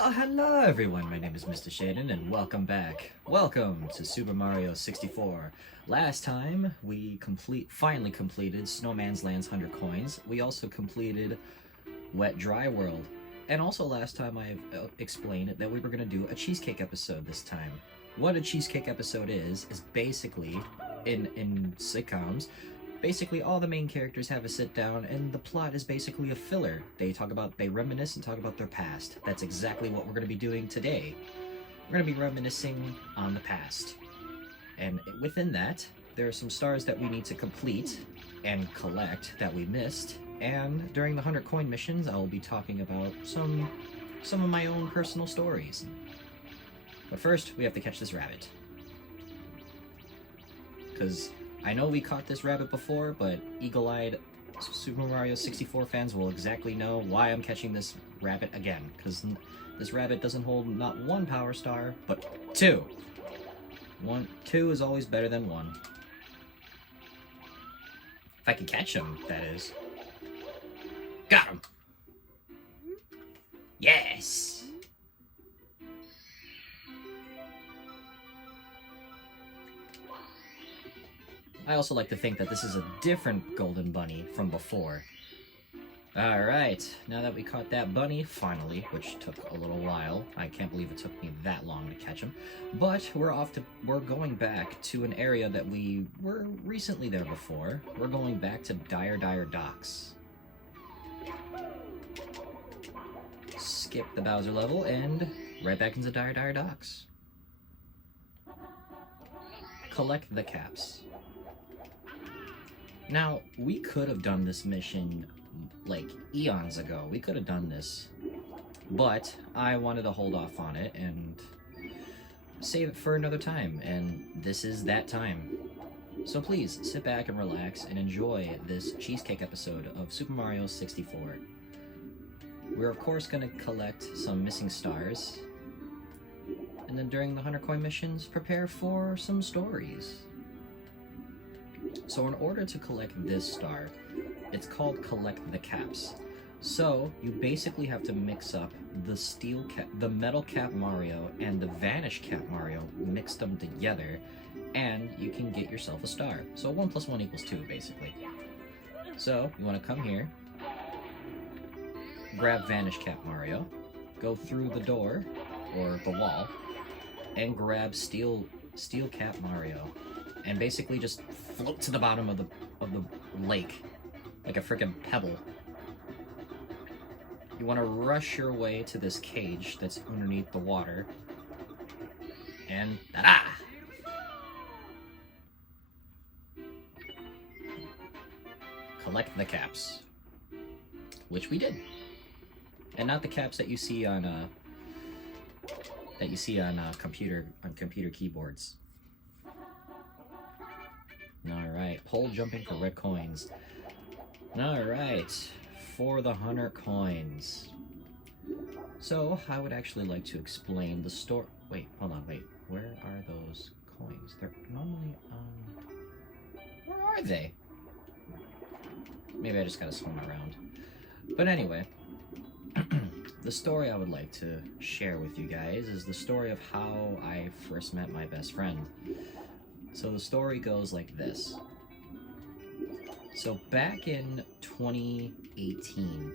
Hello everyone, my name is Mr. Shaden and welcome back. Welcome to Super Mario 64. Last time we finally completed Snowman's Land's 100 coins. We also completed Wet Dry World. And also last time I explained that we were going to do a Cheesecake episode this time. What a Cheesecake episode is basically, in sitcoms, basically all the main characters have a sit down and the plot is basically a filler. They reminisce and talk about their past. That's exactly what we're going to be doing today. We're going to be reminiscing on the past. And within that, there are some stars that we need to complete and collect that we missed. And during the 100 coin missions, I'll be talking about some of my own personal stories. But first, we have to catch this rabbit. Because I know we caught this rabbit before, but eagle-eyed Super Mario 64 fans will exactly know why I'm catching this rabbit again. Because this rabbit doesn't hold not one power star, but two. Two is always better than one. If I can catch him, that is. Got him! Yes! I also like to think that this is a different golden bunny from before. Alright, now that we caught that bunny, finally, which took a little while. I can't believe it took me that long to catch him. But we're going back to an area that we were recently there before. We're going back to Dire Docks. Skip the Bowser level and right back into Dire Docks. Collect the caps. Now, we could have done this mission, like, eons ago. We could have done this. But I wanted to hold off on it and save it for another time. And this is that time. So please, sit back and relax and enjoy this Cheesecake episode of Super Mario 64. We're, of course, going to collect some missing stars. And then during the 100 coin missions, prepare for some stories. So in order to collect this star, it's called Collect the Caps. So you basically have to mix up the metal cap Mario and the vanish cap Mario, mix them together, and you can get yourself a star. So 1 plus 1 equals 2, basically. So you want to come here, grab vanish cap Mario, go through the door, or the wall, and grab steel cap Mario. And basically just float to the bottom of the lake like a freaking pebble. You want to rush your way to this cage that's underneath the water. And ta-da! Collect the caps. Which we did. And not the caps that you see on computer keyboards. Alright, pole jumping for red coins. Alright, for the 100 coins. So, I would actually like to explain the story. Wait, hold on, wait. Where are those coins? They're normally on... Where are they? Maybe I just gotta swim around. But anyway, the story I would like to share with you guys is the story of how I first met my best friend. So the story goes like this. So back in 2018,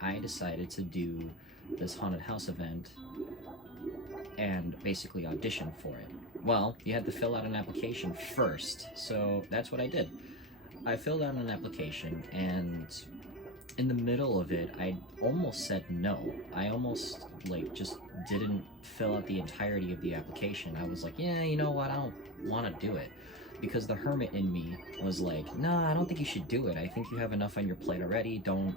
I decided to do this haunted house event and basically audition for it. Well, you had to fill out an application first, so that's what I did. I filled out an application, and in the middle of it, I almost said no. I almost, just didn't fill out the entirety of the application. I was like, yeah, you know what, I don't want to do it. Because the hermit in me was like, nah, I don't think you should do it. I think you have enough on your plate already. Don't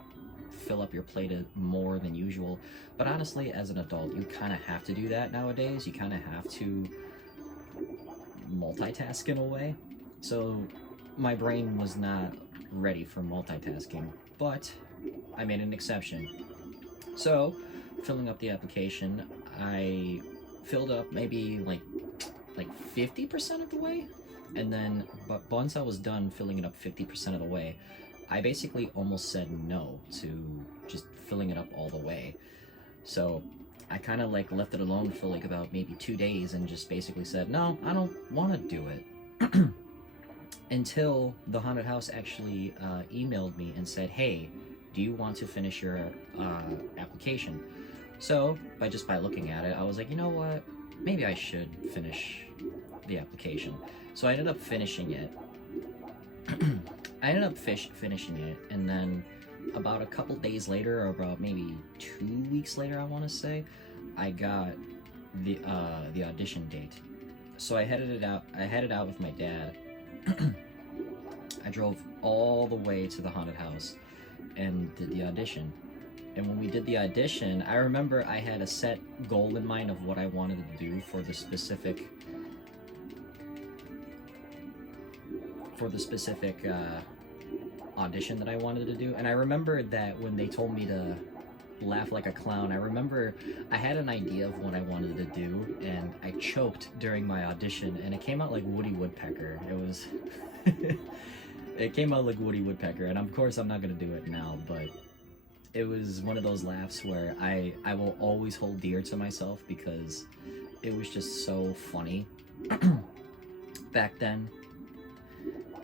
fill up your plate more than usual. But honestly, as an adult, you kind of have to do that nowadays. You kind of have to multitask in a way. So my brain was not ready for multitasking. But I made an exception. So, filling up the application, I filled up maybe like 50% of the way, and then, but once I was done filling it up 50% of the way, I basically almost said no to just filling it up all the way. So I kind of like left it alone for like about maybe 2 days and just basically said, no, I don't want to do it. Until the haunted house actually emailed me and said, hey, do you want to finish your application? So by looking at it, I was like, you know what, maybe I should finish the application. So I ended up finishing it. Finishing it, and then about a couple days later, or about maybe 2 weeks later, I want to say, I got the audition date. So I headed out with my dad. I drove all the way to the haunted house and did the audition. And when we did the audition, I remember I had a set goal in mind of what I wanted to do for the specific audition that I wanted to do. And I remember that when they told me to laugh like a clown, I remember I had an idea of what I wanted to do, and I choked during my audition, and it came out like Woody Woodpecker. It was it came out like Woody Woodpecker, and of course I'm not gonna do it now, but it was one of those laughs where I will always hold dear to myself because it was just so funny back then.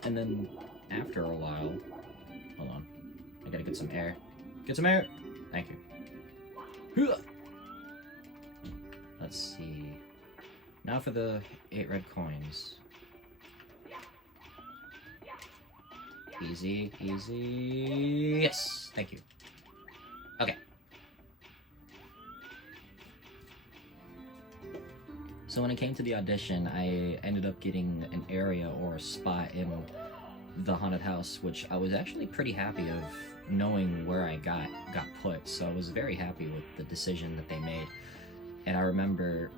And then after a while, hold on, I gotta get some air. Get some air! Thank you. Let's see. Now for the 8 red coins. Easy, easy. Yes! Thank you. Okay. So when it came to the audition, I ended up getting an area or a spot in the haunted house, which I was actually pretty happy of knowing where I got put. So I was very happy with the decision that they made. And I remember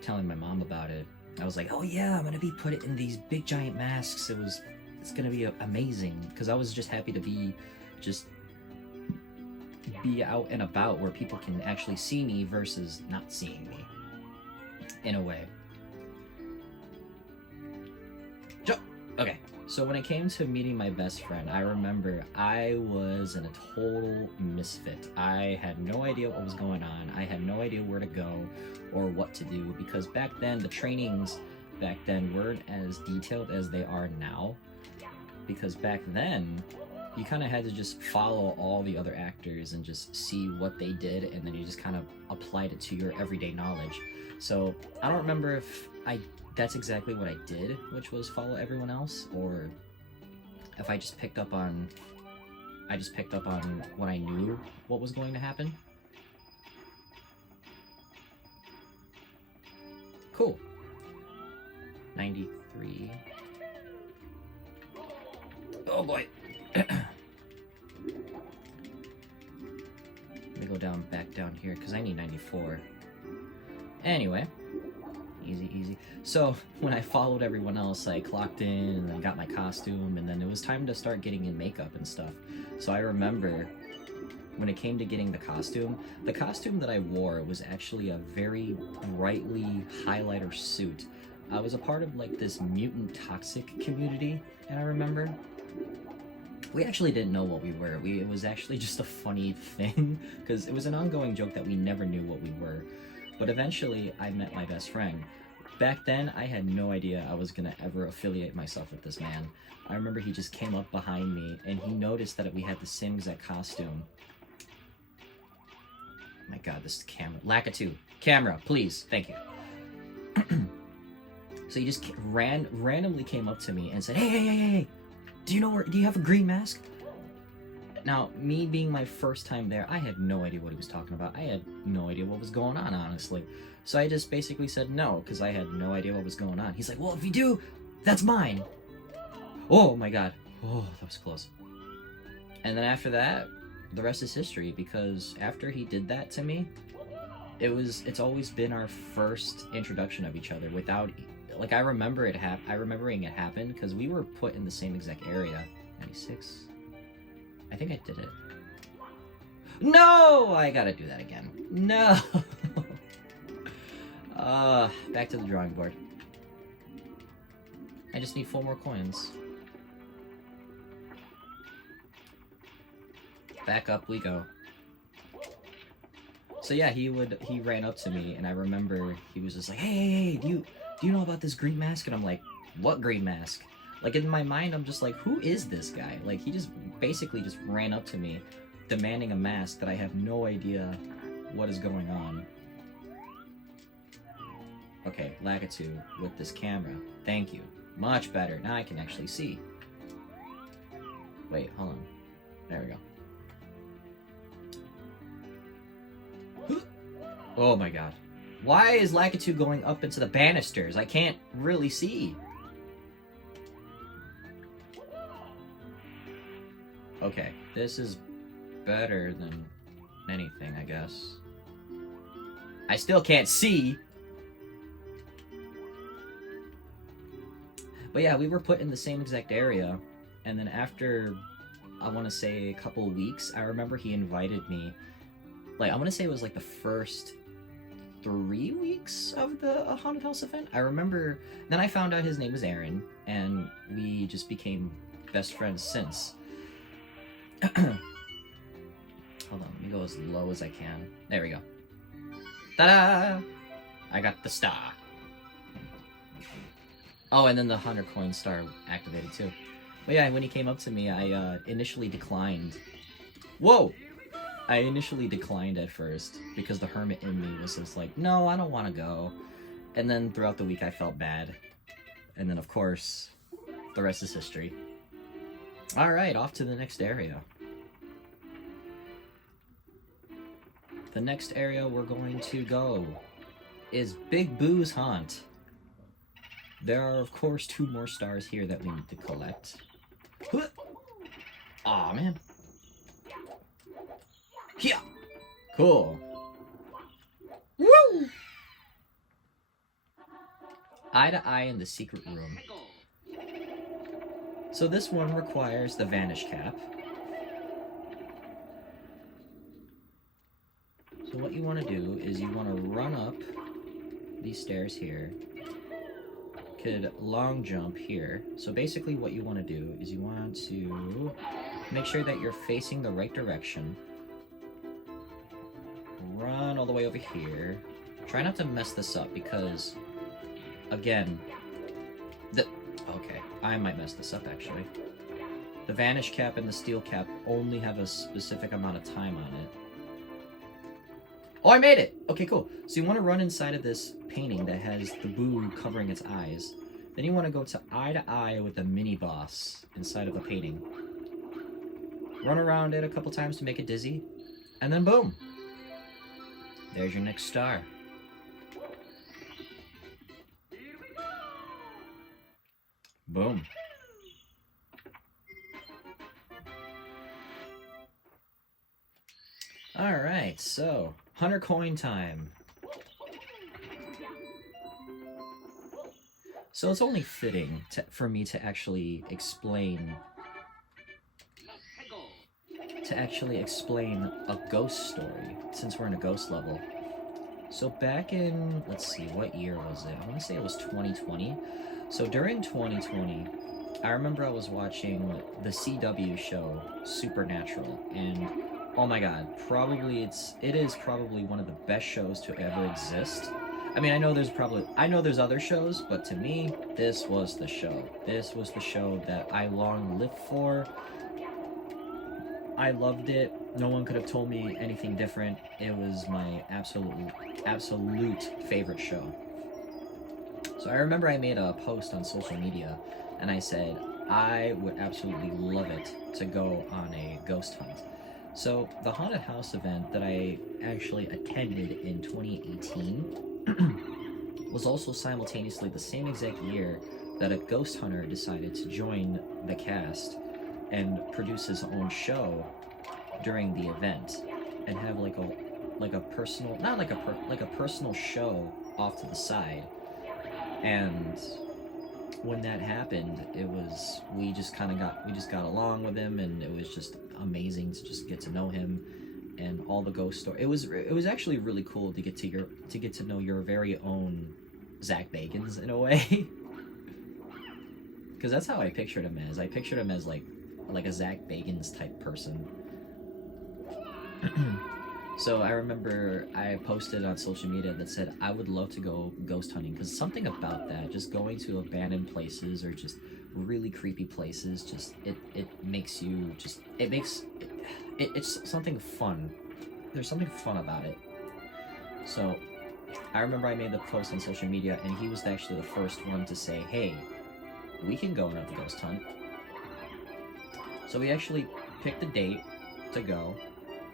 telling my mom about it. I was like, oh yeah, I'm gonna be put in these big giant masks. It's gonna be amazing, because I was just happy to be out and about where people can actually see me versus not seeing me, in a way. Okay, so when it came to meeting my best friend, I remember I was in a total misfit. I had no idea what was going on. I had no idea where to go or what to do, because back then, the trainings back then weren't as detailed as they are now. Because back then, you kind of had to just follow all the other actors and just see what they did, and then you just kind of applied it to your everyday knowledge. So I don't remember if that's exactly what I did, which was follow everyone else, or if I just picked up on what I knew what was going to happen. Cool. 93. Oh boy. Let me go back down here, because I need 94. Anyway, easy. So when I followed everyone else, I clocked in and then got my costume, and then it was time to start getting in makeup and stuff. So I remember when it came to getting the costume that I wore was actually a very brightly highlighter suit. I was a part of like this mutant toxic community, and I remember we actually didn't know what we were. It was actually just a funny thing, because it was an ongoing joke that we never knew what we were. But eventually, I met my best friend. Back then, I had no idea I was gonna ever affiliate myself with this man. I remember he just came up behind me, and he noticed that we had the same exact costume. My god, this camera. Lakitu. Camera, please. Thank you. So he just randomly came up to me and said, hey. Do you have a green mask? Now, me being my first time there, I had no idea what he was talking about. I had no idea what was going on, honestly. So I just basically said no, because I had no idea what was going on. He's like, well, if you do, that's mine. Oh my god. Oh, that was close. And then after that, the rest is history, because after he did that to me, it's always been our first introduction of each other without... Like, I remembering it happened, because we were put in the same exact area. 96? I think I did it. No! I gotta do that again. No! Back to the drawing board. I just need 4 more coins. Back up we go. So yeah, he ran up to me, and I remember he was just like, hey, do you know about this green mask? And I'm like, what green mask? Like, in my mind, I'm just like, who is this guy? Like, he just basically just ran up to me, demanding a mask that I have no idea what is going on. Okay, Lakitu with this camera. Thank you. Much better. Now I can actually see. Wait, hold on. There we go. Oh my god. Why is Lakitu going up into the banisters? I can't really see. Okay, this is better than anything, I guess. I still can't see. But yeah, we were put in the same exact area, and then after, I want to say, a couple of weeks, I remember he invited me. Like, I want to say it was like the first 3 weeks of the haunted house event. I remember, then I found out his name was Aaron, and we just became best friends since. Hold on, let me go as low as I can. There we go. Ta-da! I got the star. Oh, and then the 100 coin star activated too. But yeah, when he came up to me, I initially declined. Whoa! I initially declined at first because the hermit in me was just like, no, I don't want to go. And then throughout the week, I felt bad. And then, of course, the rest is history. Alright, off to the next area. The next area we're going to go is Big Boo's Haunt. There are, of course, 2 more stars here that we need to collect. Aw, man. Yeah. Cool. Woo! Eye to eye in the secret room. So this one requires the vanish cap. So what you want to do is you want to run up these stairs here. Could long jump here. So basically what you want to do is you want to make sure that you're facing the right direction. Run all the way over here. Try not to mess this up because, again, okay, I might mess this up actually. The vanish cap and the steel cap only have a specific amount of time on it. Oh, I made it! Okay, cool. So you want to run inside of this painting that has the boo covering its eyes. Then you want to go to eye with the mini-boss inside of the painting. Run around it a couple times to make it dizzy. And then boom! There's your next star. Boom. Alright, so 100 coin time. So it's only fitting for me to actually explain a ghost story, since we're in a ghost level. So back in, let's see, what year was it? I want to say it was 2020. So during 2020, I remember I was watching the CW show Supernatural, and oh my god, it is probably one of the best shows to ever exist. I mean, I know there's other shows, but to me, this was the show. This was the show that I long lived for. I loved it. No one could have told me anything different. It was my absolute favorite show. So I remember I made a post on social media, and I said I would absolutely love it to go on a ghost hunt. So the haunted house event that I actually attended in 2018 was also simultaneously the same exact year that a ghost hunter decided to join the cast and produce his own show during the event and have like a personal, not like a personal show off to the side. And when that happened, we just got along with him, and it was just amazing to just get to know him and all the ghost story. It was actually really cool to get to know your very own Zach Bagans in a way. Because that's how I pictured him as. I pictured him as like a Zach Bagans type person. So I remember I posted on social media that said I would love to go ghost hunting because something about that, just going to abandoned places or just really creepy places, just it makes you just it makes it's something fun. There's something fun about it. So I remember I made the post on social media, and he was actually the first one to say, "Hey, we can go on a ghost hunt." So we actually picked a date to go.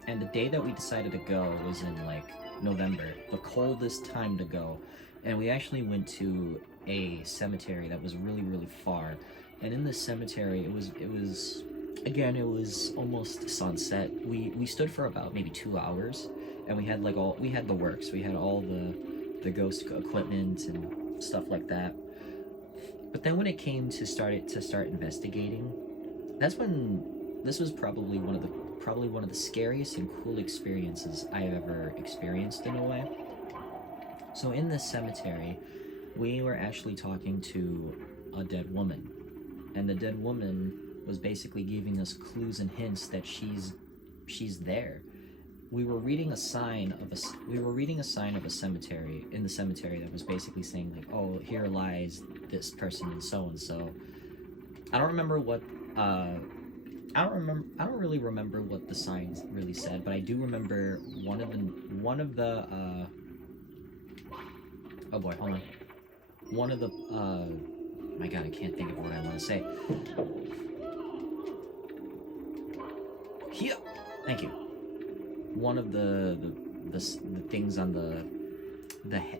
And the day that we decided to go was in like November, the coldest time to go. And we actually went to a cemetery that was really, really far. And in this cemetery, it was again, it was almost sunset. We stood for about maybe 2 hours, and we had we had the works. We had all the ghost equipment and stuff like that. But then when it came to start investigating, that's when this was probably one of the scariest and cool experiences I have ever experienced in a way. So in this cemetery, we were actually talking to a dead woman, and the dead woman was basically giving us clues and hints that she's there. We were reading a sign of a cemetery in the cemetery that was basically saying like, "Oh, here lies this person and so and so." I don't remember what I don't really remember what the signs really said, but I do remember one of the oh boy, hold on. One of the my god, I can't think of what I want to say. Here. Thank you. One of the things on the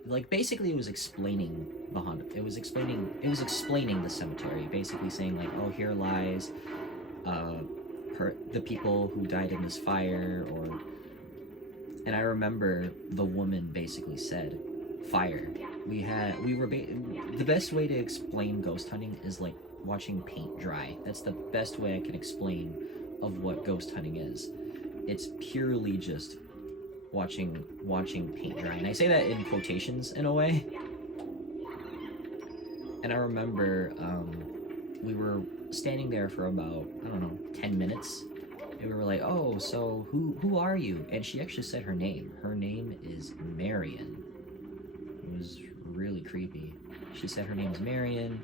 like basically it was explaining the cemetery, basically saying like, "Oh, here lies the people who died in this fire," and I remember the woman basically said fire. The best way to explain ghost hunting is like watching paint dry. That's the best way I can explain of what ghost hunting is. It's purely just watching paint dry, and I say that in quotations in a way. And I remember we were standing there for about, I don't know, 10 minutes, and we were like, "Oh, so who are you?" And she actually said her name. Her name is Marion. It was really creepy. She said her name is Marion.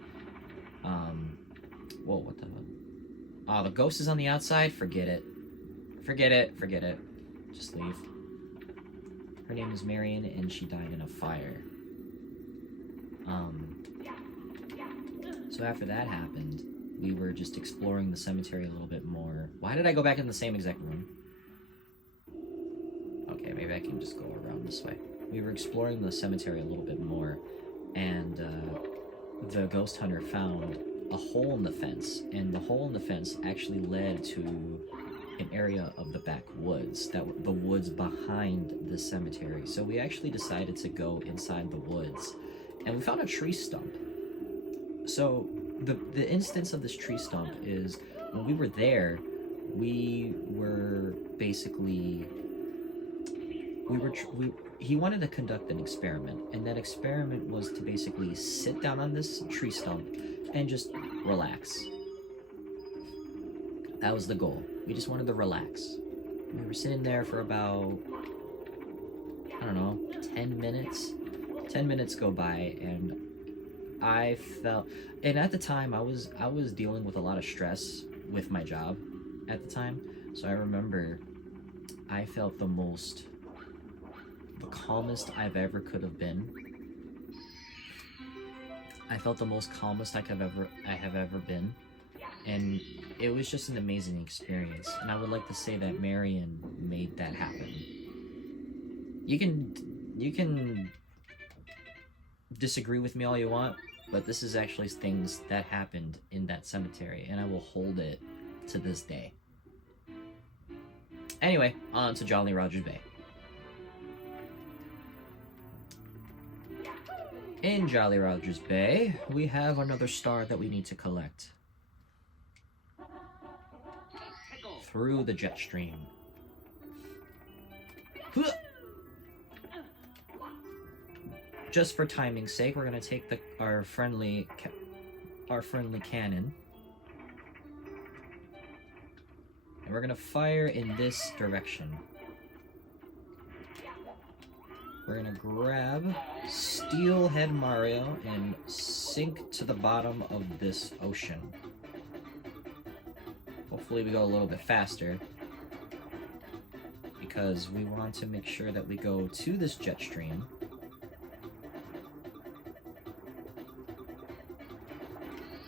Whoa, what the hell? Oh, the ghost is on the outside? Forget it. Forget it. Just leave. Her name is Marion, and she died in a fire. So after that happened, we were just exploring the cemetery a little bit more. Why did I go back in the same exact room? Okay, maybe I can just go around this way. We were exploring the cemetery a little bit more, and the ghost hunter found a hole in the fence, and the hole in the fence actually led to an area of the backwoods, the woods behind the cemetery. So we actually decided to go inside the woods, and we found a tree stump. So the instance of this tree stump is when we were there, we were basically he wanted to conduct an experiment, and that experiment was to basically sit down on this tree stump and just relax. That was the goal. We just wanted to relax. We were sitting there for about, I don't know, 10 minutes. 10 minutes go by, and I felt, and at the time I was dealing with a lot of stress with my job at the time. So I remember I felt the calmest I've ever could have been. I felt the most calmest I have ever been, and it was just an amazing experience. And I would like to say that Marion made that happen. You can disagree with me all you want, but this is actually things that happened in that cemetery, and I will hold it to this day. Anyway, on to Jolly Rogers Bay. In Jolly Rogers Bay, we have another star that we need to collect through the jet stream. Just for timing's sake, we're gonna take our friendly cannon, and we're gonna fire in this direction. we're gonna grab Steelhead Mario and sink to the bottom of this ocean. Hopefully we go a little bit faster, because we want to make sure that we go to this jet stream.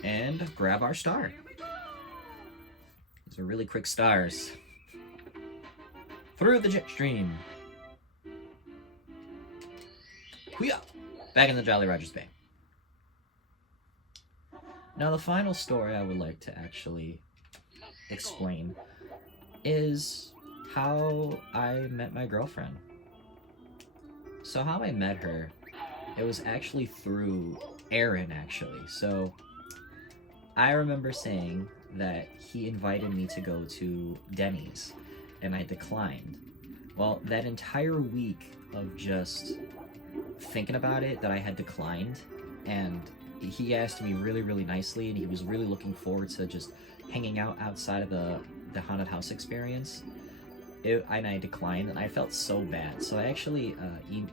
And grab our star. These are really quick stars. Through the jet stream. Hoo-yah! Back in the Jolly Rogers Bay. Now the final story I would like to actually explain is how I met my girlfriend. So how I met her, it was actually through Aaron, actually. So I remember saying that he invited me to go to Denny's, and I declined. Well, that entire week of just thinking about it, that I had declined, and he asked me really, really nicely, and he was really looking forward to just hanging out outside of the haunted house experience. And I declined, and I felt so bad. So I actually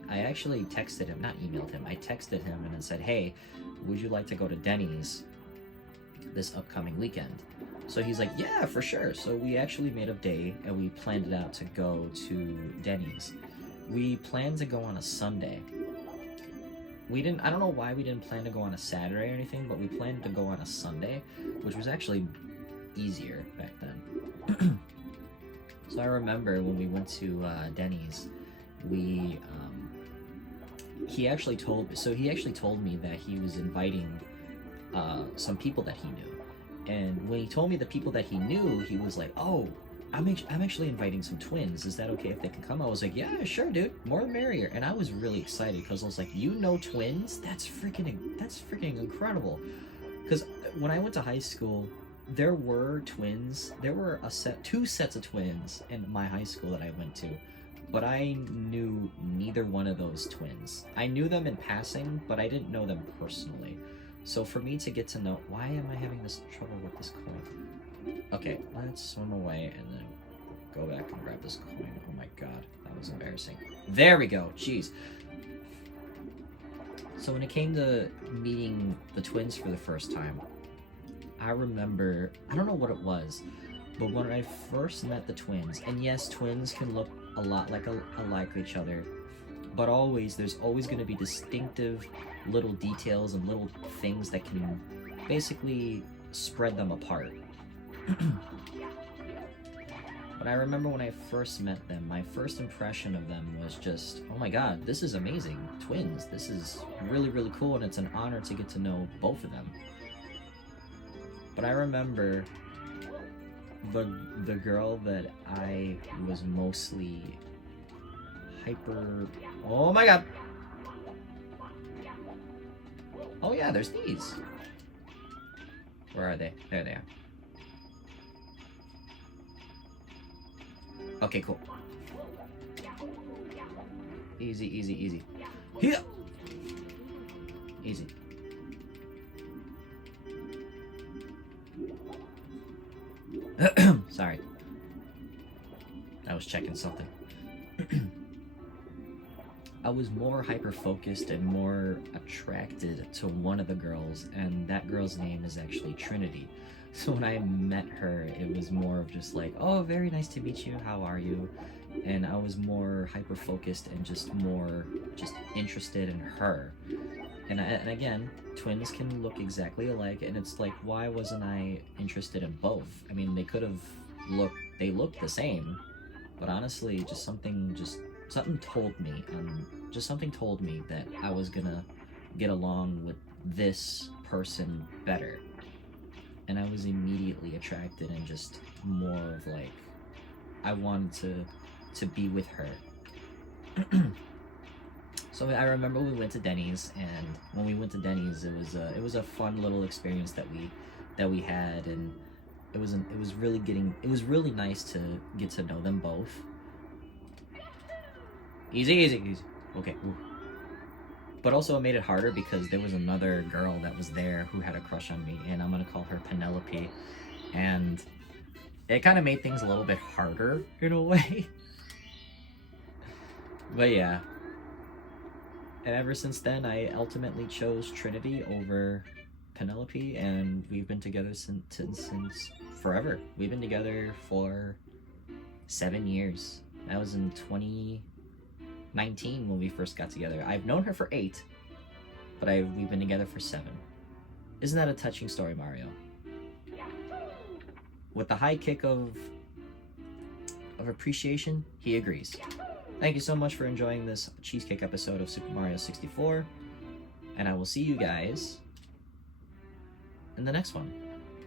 texted him, not emailed him, I texted him and I said, hey, would you like to go to Denny's this upcoming weekend? So he's like, yeah, for sure. So we actually made a day, and we planned it out to go to Denny's. We planned to go on a Sunday. I don't know why we didn't plan to go on a Saturday or anything, but we planned to go on a Sunday, which was actually easier back then. So I remember when we went to Denny's, he actually told me that he was inviting some people that he knew. And when he told me the people that he knew, he was like, oh, I'm actually inviting some twins. Is that okay if they can come? I was like, yeah, sure, dude. More the merrier. And I was really excited because I was like, you know twins? That's freaking incredible. Because when I went to high school, there were twins. There were two sets of twins in my high school that I went to. But I knew neither one of those twins. I knew them in passing, but I didn't know them personally. So for me to get to know, why am I having this trouble with this coin? Okay, let's swim away and then go back and grab this coin. Oh my god, that was embarrassing. There we go, jeez. So when it came to meeting the twins for the first time, I remember, I don't know what it was, but when I first met the twins, and yes, twins can look a lot like alike each other, but there's always going to be distinctive little details and little things that can basically spread them apart. But I remember when I first met them, my first impression of them was just, oh my god, this is amazing. Twins, this is really, really cool, and it's an honor to get to know both of them. But I remember the girl that I was mostly oh my god! Oh yeah, there's these. Where are they? There they are. Okay, cool. Easy, easy, easy. Here! Easy. Sorry. I was checking something. I was more hyper-focused and more attracted to one of the girls, and that girl's name is actually Trinity. So when I met her, it was more of just like, oh, very nice to meet you, how are you? And I was more hyper-focused and just more interested in her. And again, twins can look exactly alike, and it's like, why wasn't I interested in both? I mean, they looked the same, but honestly, something told me that I was gonna get along with this person better. And I was immediately attracted and just more of like, I wanted to be with her. So I remember we went to Denny's, and when we went to Denny's, it was a fun little experience that we had, and it was really nice to get to know them both. Easy, easy, easy. Okay. Ooh. But also it made it harder because there was another girl that was there who had a crush on me, and I'm gonna call her Penelope, and it kind of made things a little bit harder in a way. But yeah. And ever since then, I ultimately chose Trinity over Penelope, and we've been together since forever. We've been together for 7 years. That was in 2019 when we first got together. I've known her for 8, but we've been together for 7. Isn't that a touching story, Mario? With the high kick of appreciation, he agrees. Thank you so much for enjoying this Cheesecake episode of Super Mario 64, and I will see you guys in the next one.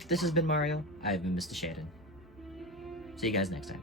This has been Mario. I have been Mr. Shaden. See you guys next time.